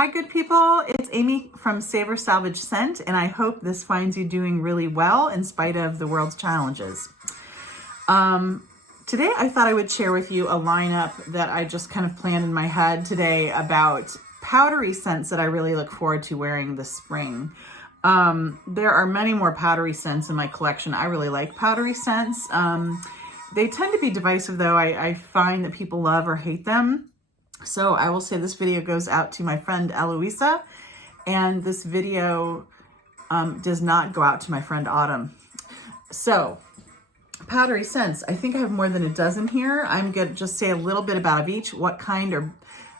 Hi, good people. It's Amy from Savor Salvage Scent, and I hope this finds you doing really well in spite of the world's challenges. Today, I thought I would share with you a lineup that I just kind of planned in my head today about powdery scents that I really look forward to wearing this spring. There are many more powdery scents in my collection. I really like powdery scents. They tend to be divisive, though. I find that people love or hate them. So I will say this video goes out to my friend Eloisa, and this video does not go out to my friend Autumn. So powdery scents, I think I have more than a dozen here. I'm going to just say a little bit about each, what kind or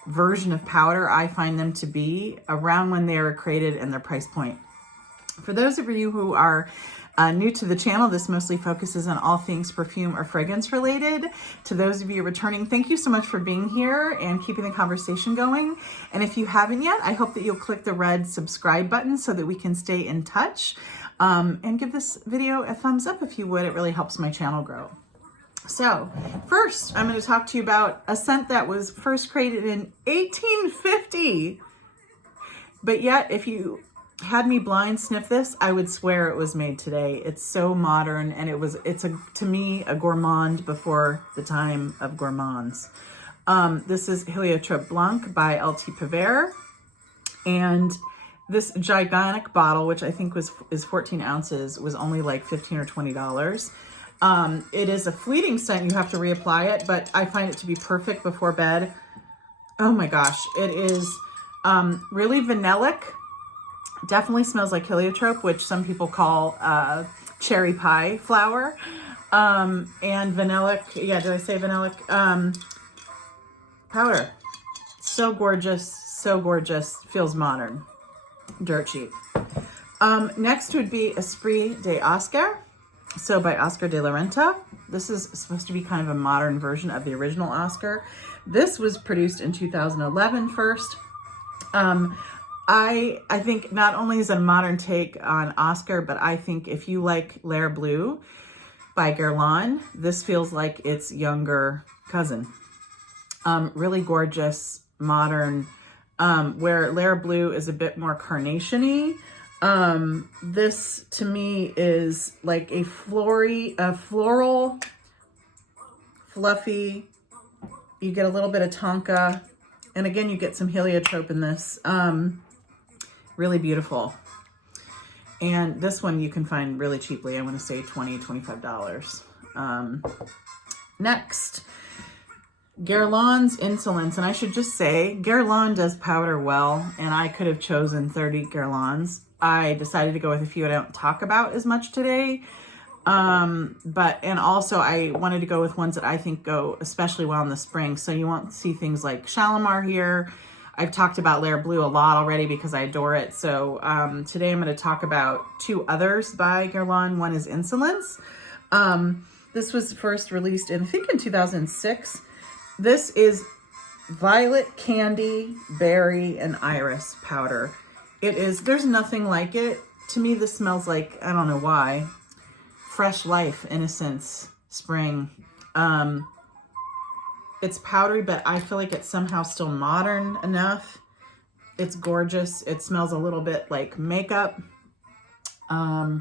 version of powder I find them to be, around when they were created, and their price point. For those of you who are new to the channel, this mostly focuses on all things perfume or fragrance related. To those of you returning, thank you so much for being here and keeping the conversation going. And if you haven't yet, I hope that you'll click the red subscribe button so that we can stay in touch. And give this video a thumbs up if you would. It really helps my channel grow. So first, I'm going to talk to you about a scent that was first created in 1850. But yet, if you had me blind sniff this, I would swear it was made today. It's so modern, and it's to me a gourmand before the time of gourmands. This is Heliotrope Blanc by Piver, and this gigantic bottle, which I think is 14 ounces, was only like $15 or $20. It is a fleeting scent. You have to reapply it, but I find it to be perfect before bed. Oh my gosh, it is really vanillic. Definitely smells like heliotrope, which some people call cherry pie flower. And vanillic, yeah, did I say vanillic? Powder. So gorgeous, feels modern. Dirt cheap. Next would be Esprit de Oscar. So by Oscar de la Renta. This is supposed to be kind of a modern version of the original Oscar. This was produced in 2011 first. I think not only is it a modern take on Oscar, but I think if you like L'air Bleu by Guerlain, this feels like its younger cousin. Really gorgeous, modern, where L'air Bleu is a bit more carnation-y. This to me is like a floral, fluffy. You get a little bit of tonka, and again, you get some heliotrope in this. Really beautiful. And this one you can find really cheaply. I want to say $20, $25. Next, Guerlain's Insolence. And I should just say, Guerlain does powder well, and I could have chosen 30 Guerlains. I decided to go with a few I don't talk about as much today. And also I wanted to go with ones that I think go especially well in the spring. So you won't see things like Shalimar here. I've talked about L'air Bleu a lot already because I adore it. So today I'm going to talk about two others by Guerlain. One is Insolence. This was first released in 2006. This is violet, candy, berry, and iris powder. There's nothing like it. To me, this smells like, I don't know why, fresh life, innocence, spring. It's powdery, but I feel like it's somehow still modern enough. It's gorgeous. It smells a little bit like makeup. I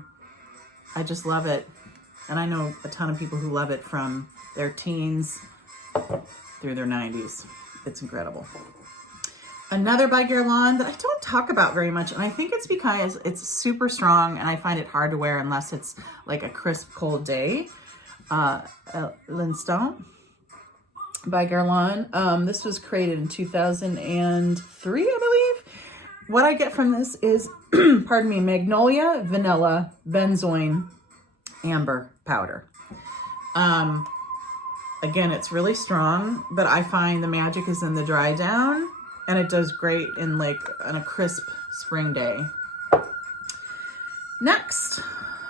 just love it. And I know a ton of people who love it from their teens through their 90s. It's incredible. Another by Guerlain that I don't talk about very much, and I think it's because it's super strong and I find it hard to wear unless it's like a crisp, cold day. Lynn by Guerlain. This was created in 2003, I believe. What I get from this is, pardon me, magnolia, vanilla, benzoin, amber powder. Again, it's really strong, but I find the magic is in the dry down, and it does great on a crisp spring day. Next,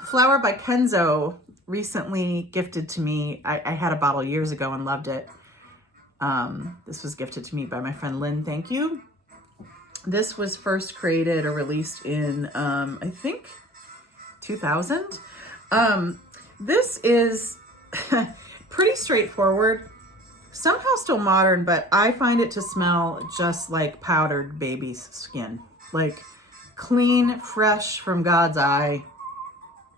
Flower by Kenzo, recently gifted to me. I had a bottle years ago and loved it. This was gifted to me by my friend Lynn. Thank you. This was first created or released in, I think, 2000. This is pretty straightforward. somehow still modern, but I find it to smell just like powdered baby's skin. Like clean, fresh from God's eye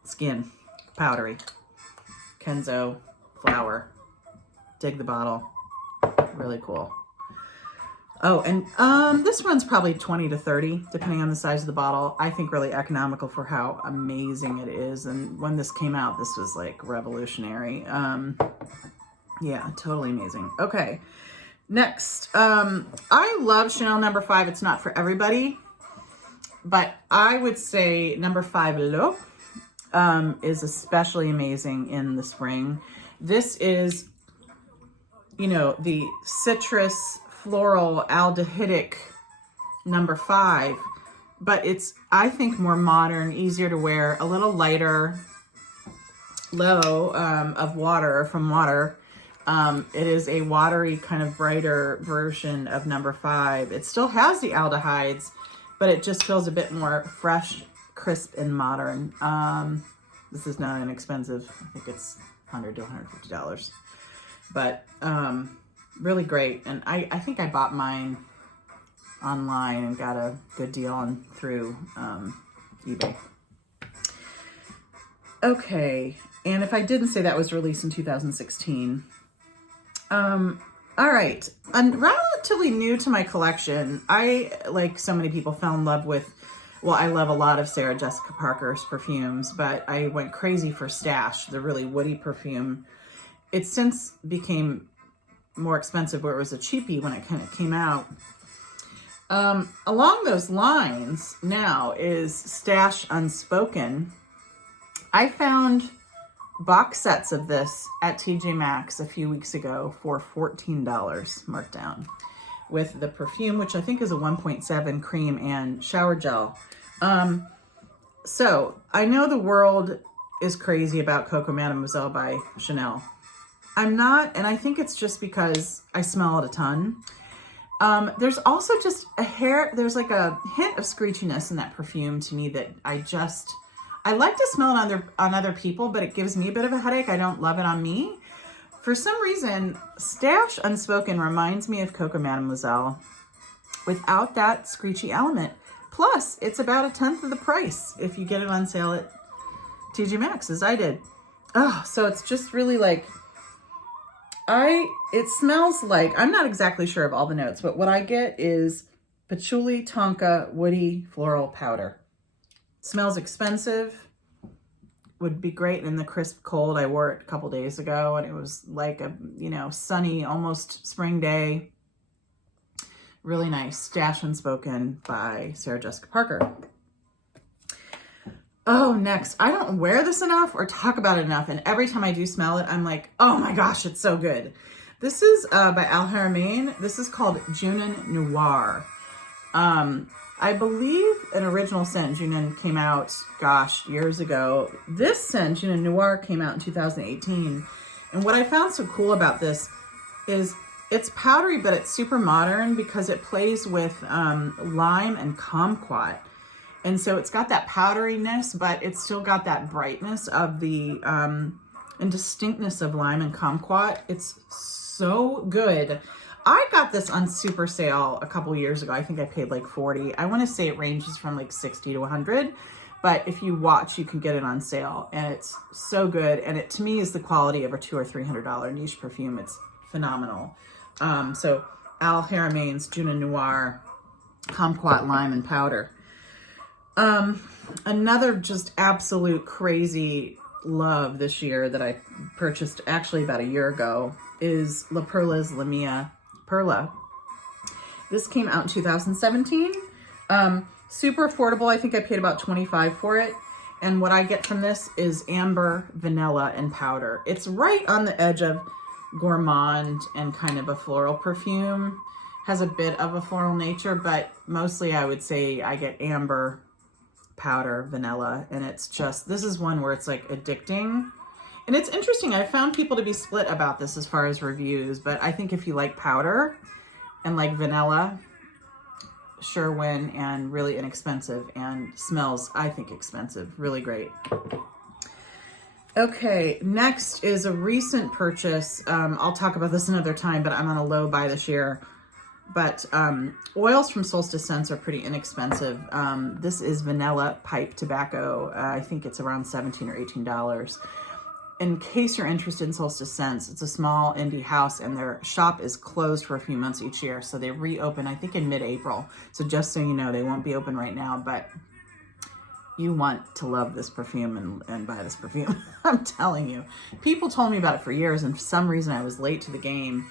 skin. Powdery. Kenzo flower. Dig the bottle. Really cool. Oh, and this one's probably 20 to 30, depending on the size of the bottle. I think really economical for how amazing it is. And when this came out, this was like revolutionary. Yeah, totally amazing. Okay, next. I love Chanel No. 5. It's not for everybody, but I would say No. 5 L'Eau is especially amazing in the spring. This is, you know, the citrus floral aldehydic No. 5, but it's, I think, more modern, easier to wear, a little lighter, low of water, from water. It is a watery, kind of brighter version of No. 5. It still has the aldehydes, but it just feels a bit more fresh, crisp, and modern. This is not inexpensive. I think it's $100 to $150, but really great. And I think I bought mine online and got a good deal on through eBay. Okay, and if I didn't say that was released in 2016. All right, relatively new to my collection. I, like so many people, fell in love with, well, I love a lot of Sarah Jessica Parker's perfumes, but I went crazy for Stash, the really woody perfume. It since became more expensive where it was a cheapie when it kind of came out. Along those lines now is Stash Unspoken. I found box sets of this at TJ Maxx a few weeks ago for $14 markdown with the perfume, which I think is a 1.7 cream and shower gel. So I know the world is crazy about Coco Mademoiselle by Chanel. I'm not, and I think it's just because I smell it a ton. There's also just there's like a hint of screechiness in that perfume to me that I like to smell it on other people, but it gives me a bit of a headache. I don't love it on me. For some reason, Stash Unspoken reminds me of Coco Mademoiselle without that screechy element. Plus, it's about 1/10 of the price if you get it on sale at TJ Maxx, as I did. Oh, so it's just really like, it smells like, I'm not exactly sure of all the notes, but what I get is patchouli, tonka, woody, floral powder. Smells expensive, would be great in the crisp cold. I wore it a couple days ago and it was like a, sunny, almost spring day. Really nice. Stash Unspoken by Sarah Jessica Parker. Oh, next. I don't wear this enough or talk about it enough. And every time I do smell it, I'm like, oh my gosh, it's so good. This is by Haramain. This is called Junoon Noir. I believe an original scent, Junoon, came out, years ago. This scent, Junoon Noir, came out in 2018. And what I found so cool about this is it's powdery, but it's super modern because it plays with lime and kumquat. And so it's got that powderiness, but it's still got that brightness of the, and distinctness of lime and kumquat. It's so good. I got this on super sale a couple years ago. I think I paid like $40. I want to say it ranges from like $60 to $100, but if you watch, you can get it on sale, and it's so good. And it, to me, is the quality of a $200 or $300 niche perfume. It's phenomenal. So Haramain's Junoon Noir, kumquat, lime, and powder. Another just absolute crazy love this year that I purchased actually about a year ago is La Perla's Mia Perla. This came out in 2017. Super affordable. I think I paid about $25 for it. And what I get from this is amber, vanilla, and powder. It's right on the edge of gourmand and kind of a floral perfume. Has a bit of a floral nature, but mostly I would say I get amber, powder, vanilla, and it's just, this is one where it's like addicting. And it's interesting, I found people to be split about this as far as reviews, but I think if you like powder and like vanilla, sure win, and really inexpensive, and smells, I think, expensive. Really great. Okay, next is a recent purchase. I'll talk about this another time, but I'm on a low buy this year. But oils from Solstice Scents are pretty inexpensive. This is vanilla pipe tobacco. I think it's around $17 or $18. In case you're interested in Solstice Scents, it's a small indie house and their shop is closed for a few months each year. So they reopen, I think, in mid-April. So just so you know, they won't be open right now, but you want to love this perfume and buy this perfume. I'm telling you. People told me about it for years, and for some reason I was late to the game.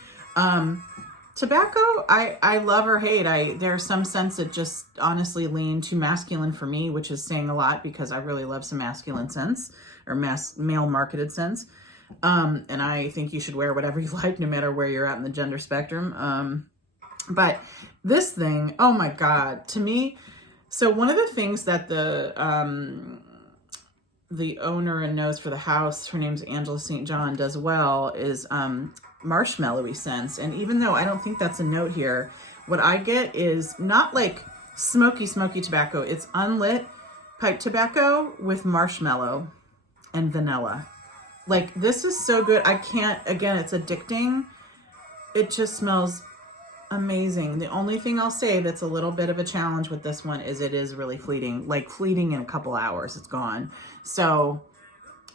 Tobacco, I love or hate. There's some scents that just honestly lean too masculine for me, which is saying a lot because I really love some masculine scents or male marketed scents. And I think you should wear whatever you like, no matter where you're at in the gender spectrum. But this thing, oh my God, to me, so one of the things that the owner and nose for the house, her name's Angela St. John, does well is marshmallowy scents. And even though I don't think that's a note here, what I get is not like smoky tobacco. It's unlit pipe tobacco with marshmallow and vanilla. Like, this is so good. I can't, again, it's addicting. It just smells amazing. The only thing I'll say that's a little bit of a challenge with this one is it is really fleeting, like fleeting in a couple hours, it's gone. So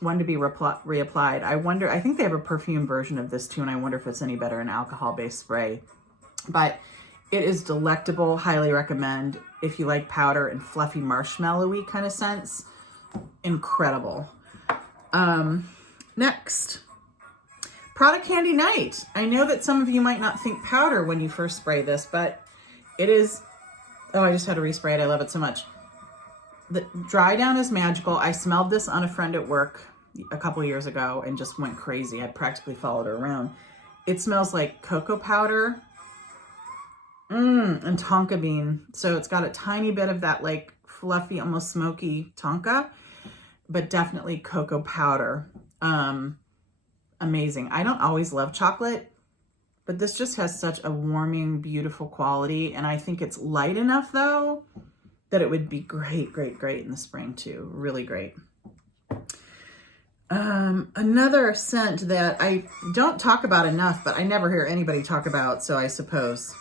one to be reapplied. I think they have a perfume version of this too, and I wonder if it's any better in alcohol-based spray. But it is delectable, highly recommend. If you like powder and fluffy marshmallowy kind of scents, incredible. Next. Prada Candy Night. I know that some of you might not think powder when you first spray this, but it is, oh, I just had to respray it. I love it so much. The dry down is magical. I smelled this on a friend at work a couple of years ago and just went crazy. I practically followed her around. It smells like cocoa powder and tonka bean. So it's got a tiny bit of that like fluffy, almost smoky tonka, but definitely cocoa powder. Amazing. I don't always love chocolate, but this just has such a warming, beautiful quality. And I think it's light enough though, that it would be great in the spring too. Really great. Another scent that I don't talk about enough, but I never hear anybody talk about, so I suppose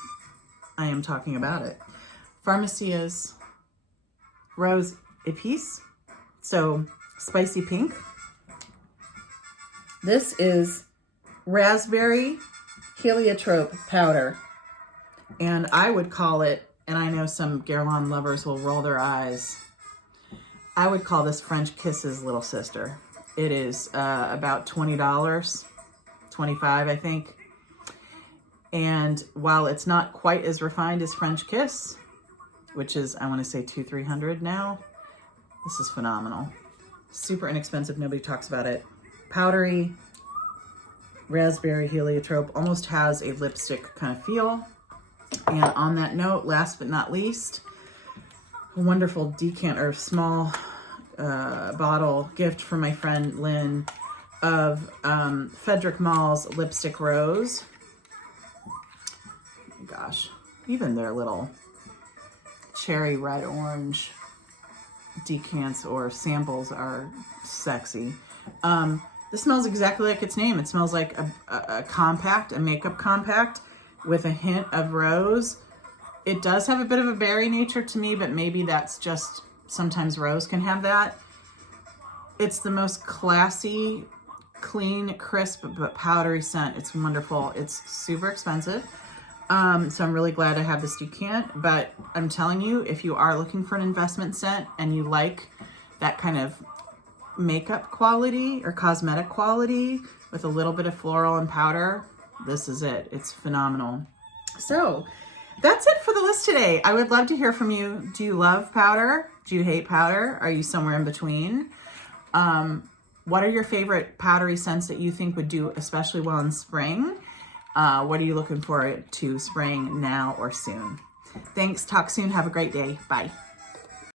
I am talking about it. Pharmacia's Rose Epice. So spicy pink. This is raspberry heliotrope powder. And I would call it, and I know some Guerlain lovers will roll their eyes, I would call this French Kiss's little sister. It is about $20, $25 I think. And while it's not quite as refined as French Kiss, which is, I want to say $200-300 now, this is phenomenal. Super inexpensive, nobody talks about it. Powdery, raspberry heliotrope, almost has a lipstick kind of feel. And on that note, last but not least, a wonderful decanter, small bottle gift from my friend Lynn of Frederic Malle's Lipstick Rose. Oh my gosh, even their little cherry red orange decants or samples are sexy. This smells exactly like its name. It smells like a compact, a makeup compact with a hint of rose. It does have a bit of a berry nature to me, but maybe that's just, sometimes rose can have that. It's the most classy, clean, crisp, but powdery scent. It's wonderful. It's super expensive. So I'm really glad I have this decant, but I'm telling you, if you are looking for an investment scent and you like that kind of makeup quality or cosmetic quality with a little bit of floral and powder, this is it. It's phenomenal. So that's it for the list today. I would love to hear from you. Do you love powder? Do you hate powder? Are you somewhere in between? What are your favorite powdery scents that you think would do especially well in spring? What are you looking forward to spraying now or soon? Thanks. Talk soon. Have a great day. Bye.